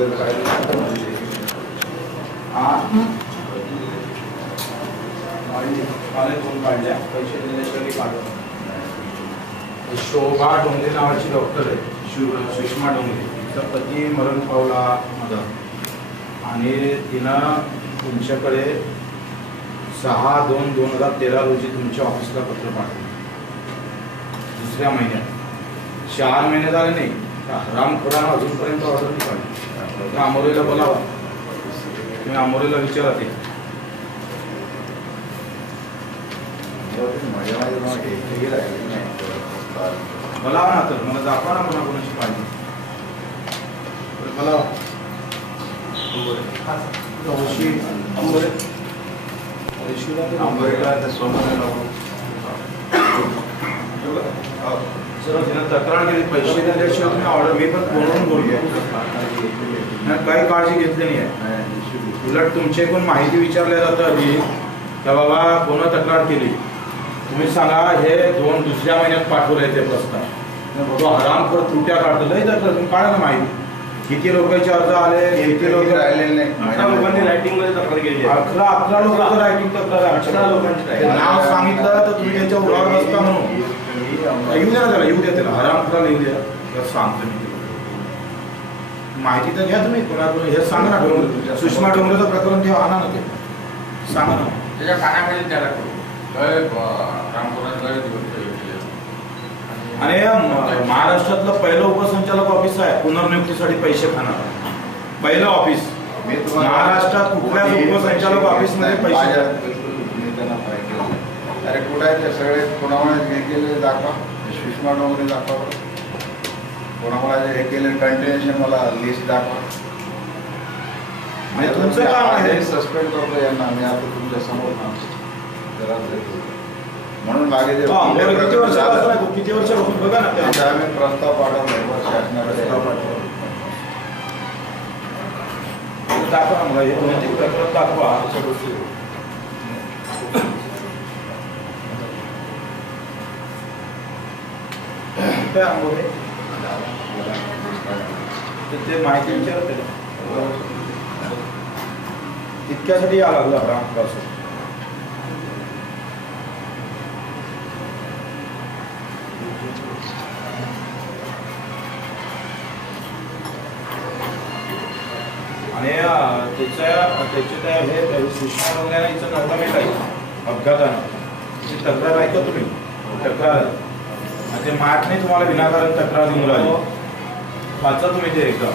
दोन काढल्या पैसे दिल्याशिवाय काढून. शोभा डोंगरे नावाची डॉक्टर आहे, सुषमा डोंगरे. तिचा पती मरण पावला माझा आणि तिनं तुमच्याकडे 6/2/2013 रोजी तुमच्या ऑफिसला पत्र पाठवलं. दुसऱ्या महिन्यात 4 महिने झाले नाही. हरामखोरानं अजूनपर्यंत ऑर्डर नाही काढली. आमोरेला बोलावा, तुम्ही आमोरेला विचारा ते. बोलावा ना, तर मला दाखवा ना कोणाकोणाची पाहिजे. बोलावा. तक्रार केली, पैसे दिल्याशिवाय तुम्ही ऑर्डर. मी पण बोलून बोलतो, काही काळजी घेतली नाही आहे. उलट तुमच्याकडून माहिती विचारल्या जातं आधी का बाबा कोणा तक्रार केली, तुम्ही सांगा हे दुसऱ्या महिन्यात पाठवलंय ते प्रस्ताव. तो हरामखोर त्रुट्या काढतो लय जातं. तुम्ही काढा ना माहिती, किती लोकांचे अर्ज आले, किती लोक राहिलेले नाही. 11 लोकांनी रायटिंग मध्ये तक्रार केली. 11 लोकांचं रायटिंग तक्रार आहे. 11 लोकांची नाव सांगितलं तर तुम्ही त्यांच्या उरावर बसता म्हणून येऊ द्या ना, त्याला येऊ द्या, त्याला हरामखोराला येऊ द्या. सांगतो मी माहिती तर घ्या तुम्ही कोणाकडून. हे सांगा ना, डोंगरे सुषमा डोंगरेचं प्रकरण ठेवा, आणा ना ते सांगा ना. त्याच्या कानामध्ये त्याला आणि महाराष्ट्रातलं पहिलं उपसंचालक ऑफिस आहे पुनर्नियुक्तीसाठी पैसे खाणार. पहिलं ऑफिस महाराष्ट्रात कुठल्या उपसंचालक ऑफिस मध्ये पैसे. अरे कुठे आहे ते सगळे कोणामुळे हे केले दाखवा, सुषमा डोंगरे दाखवा. कोणामुळे हे केले कंटिन्युएशन मला लिस्ट दाखवा. म्हणजे तुमचं काम आहे सस्पेंड करतो यांना. मी आता तुमच्या समोर म्हणून मागे जे किती वर्ष बघा ना, आम्ही प्रस्ताव पाठवला शासनाकडे. दाखवा मला हे दाखवा. ते माहिती विचारत तितक्यासाठी या लागला रामपासून. आणि त्याचे हे सुषमा डोंगरे हिचं नवरा मेट आहे अपघातानं. तक्रार ऐका तुम्ही, तक्रार आणि ते माठ नाही तुम्हाला विनाकारण तक्रार देऊन राहिली. वाचा तुम्ही ते एकदा.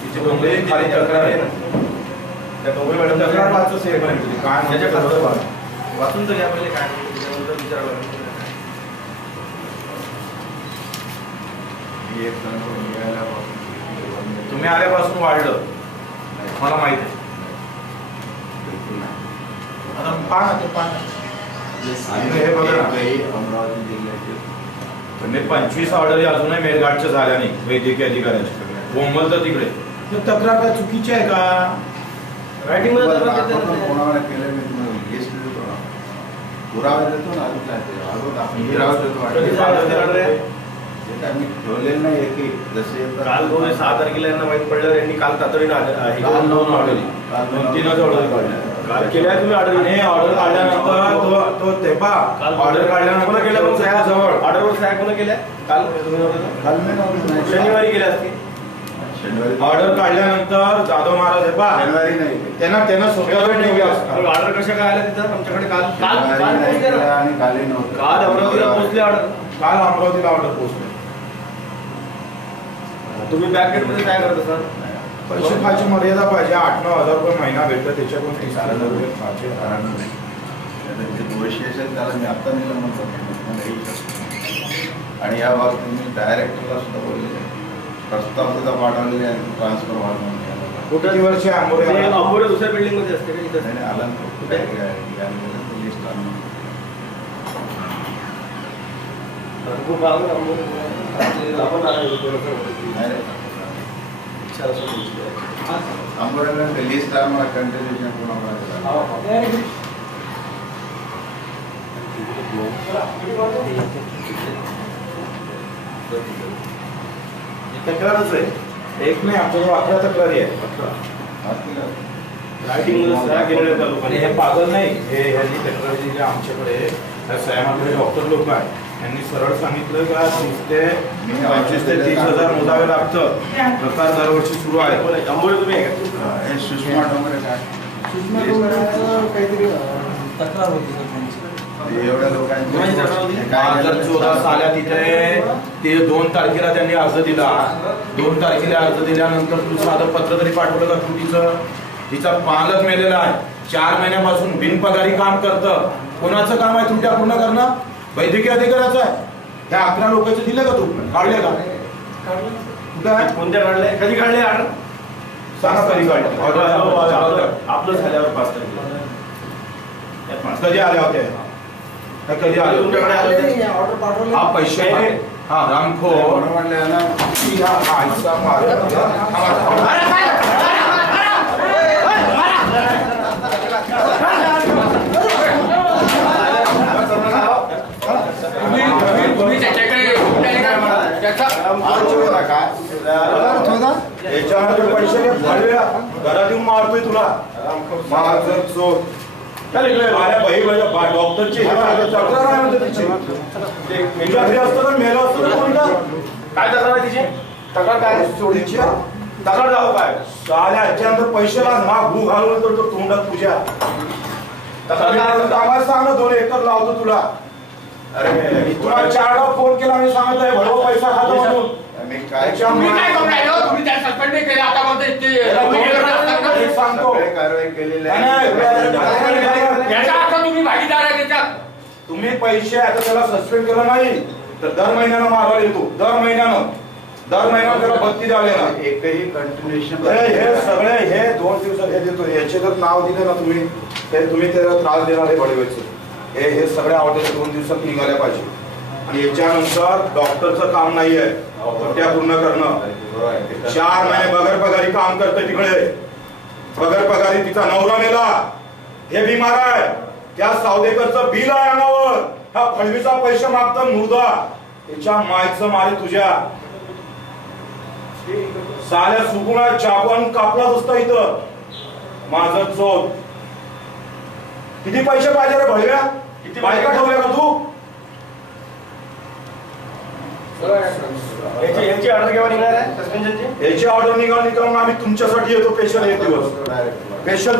तिचे डोंगरे खाली तक्रार आहे ना, त्या डोंगरे मॅडम तक्रार वाचच आहे पर्यंत काय त्याच्या खातं वाचून तर घ्या पहिले काय विचारायला. तुम्ही आल्यापासून वाढलं मला माहित आहे. आता पाहा ते पाहा हे बघा ना, अमरावती जिल्ह्याचे 25 ऑर्डरी अजूनही मेळघाटच्या झाल्या नाही वैद्यकीय अधिकाऱ्यांच्या. बोंबल तर तिकडे तक्रार काय चुकीची आहे का? रायटिंग मध्ये कोणाला केलं मी तुम्हाला लिस्ट देतो ना, पुरावे देतो ना. आम्ही ठेवलेलं नाही की जसे काल 6 तारखेला यांना माहिती पडलं, यांनी काल तातडीने ऑर्डर 2-3 ऑर्डर काल केल्या तुम्ही ऑर्डर. आणि ऑर्डर काढल्यानंतर तो ते पा ऑर्डर काढल्यानंतर केलं मग सह्या जवळ ऑर्डरवर सह्या कोण केल्या काल शनिवारी केल्या असतील. ऑर्डर काढल्यानंतर जाधव महाराज हे पा शनिवारी नाही त्यांना स्वतःवर ठेवल्या. ऑर्डर कशा काय आल्या तिथं आमच्याकडे? काल आणि कालही नव्हतं. काल अमरावतीला पोहोचले ऑर्डर. काल अमरावतीला ऑर्डर पोहोचले. तुम्ही बॅकगेट मध्ये काय करता सर? पैसे खायची मर्यादा पाहिजे. 8-9 हजार रुपये महिना भेटतो, त्याच्याकडून 30,000 रुपये खायचे. जे दोषी असेल त्याला मी आत्ता नेलं म्हणतो. आणि या बाबतीत मी डायरेक्टरला सुद्धा बोलले, प्रस्ताव सुद्धा पाठवलेले आहे ट्रान्सफर व्हावं. कुठे वर्ष आंबोरे दुसऱ्या बिल्डिंग मध्ये असते का? आला कुठे लिस्ट आणून आंबोऱ्याला लिस्ट आहे मला कंटिन्युएशन कोणाला तक्रारच आहे. एक नाही, आमच्याजवळ 11 तक्रारी आहे. रायटिंग मध्ये सह्या केलेल्या त्या आणि लोकांनी. हे पागल नाही, हे ह्यांनी तक्रारी दिली आमच्याकडे. त्या सह्यामध्ये डॉक्टर लोक आहे, त्यांनी सरळ सांगितलं का नुसते 25 ते 30,000 मोजावे लागतं. प्रकार दरवर्षी सुरू आहे. आंबोली तुम्ही आहे का? हे सुषमा डोंगरे काय काहीतरी तक्रार होती सर त्यांची. हे एवढ्या लोकांची कोणाची तक्रार होती? हे काय 2014 साल्या तिथे ते 2 तारखेला त्यांनी अर्ज दिला. 2 तारखेला अर्ज दिल्यानंतर तू साधं पत्र तरी पाठवलं का तू तिचा पालक मेलेला आहे. 4 महिन्यापासून बिनपगारी काम करतं. कोणाचं काम आहे तुमच्या पूर्ण करणं? वैद्यकीय अधिकाऱ्याचं आहे. त्या 11 लोकांचं दिलं का तू? काढले का? कुठं आहे? कोणत्या काढले? कधी काढले ऑर्डर? सांगा कधी काढले? आपलं झाल्यावर 5 तारखेला. कधी आले होते? कधी आले होते? तुमच्याकडे आले होते? ऑर्डर पाठवली. हा पैसे हा रामखो म्हणून म्हणले ना याच्यानंतर पैसे घरात येऊन मारतोय तुला. माझं चोर माझ्या डॉक्टरची तक्रार आहे म्हणते तिची. तुझ्या घरी असतं तर मेलं असतं तर कोणतं? काय तक्रार आहे तिची? तक्रार काय आहे? चोरीची तक्रार जाऊ काय? साल्या याच्यानंतर पैसे माग भू घालून तर तो तोंडात तुझ्या. तक्रार काय आहे? आम्हाला सांग ना, 2 एकर लावतो तुला. अरे मी तुम्हाला 4दा फोन केला, मी सांगितलंय भडवा पैसा खातो म्हणून. मी काय तुम्ही काय करून राहिले हो? तुम्ही त्याला सस्पेंड नाही केले, आता म्हणते ते एक सांगतो. सगळे कारवाई केलेली नाही, आहे याचा अर्थ तुम्ही भागीदार आहे त्याच्यात. तुम्ही पैसे आता त्याला सस्पेंड केलं नाही तर दर महिन्यानं मारायला येतो. दर महिन्यानं त्याला बत्ती द्यावे ना. एकही कंटिन्युएशन हे सगळे हे 2 दिवसात हे देतो. याचे जर नाव दिले ना तुम्ही, ते तुम्ही त्याला त्रास देणारे बळीवेचे. हे सगळ्या ऑर्डर 2 दिवसात निघाल्या पाहिजे. आणि याच्यानंतर डॉक्टरचं काम नाहीये पट्ट्या पूर्ण करणं. 4 महिने बगर पगारी काम करतं तिकडे. बगर पगारी तिचा नवरा मेला, हे बिमार आहे. त्या सावदेकरचं बिल आहे अंगावर. हा फळवीचा पैसे मागतं मुर्दा. त्याच्या मायचं मारे तुझ्या साल्या सुगुणा चाकून कापलाच असतं इथं. माझं चोर. किती पैसे पाहिजे रे भळव्या? किती बायका ठेवल्या का तू? याची ऑर्डर केव्हा निघणार आहे सस्पेन्शनची? याची ऑर्डर निघाली तर आम्ही तुमच्यासाठी येतो स्पेशल 1 दिवस. स्पेशल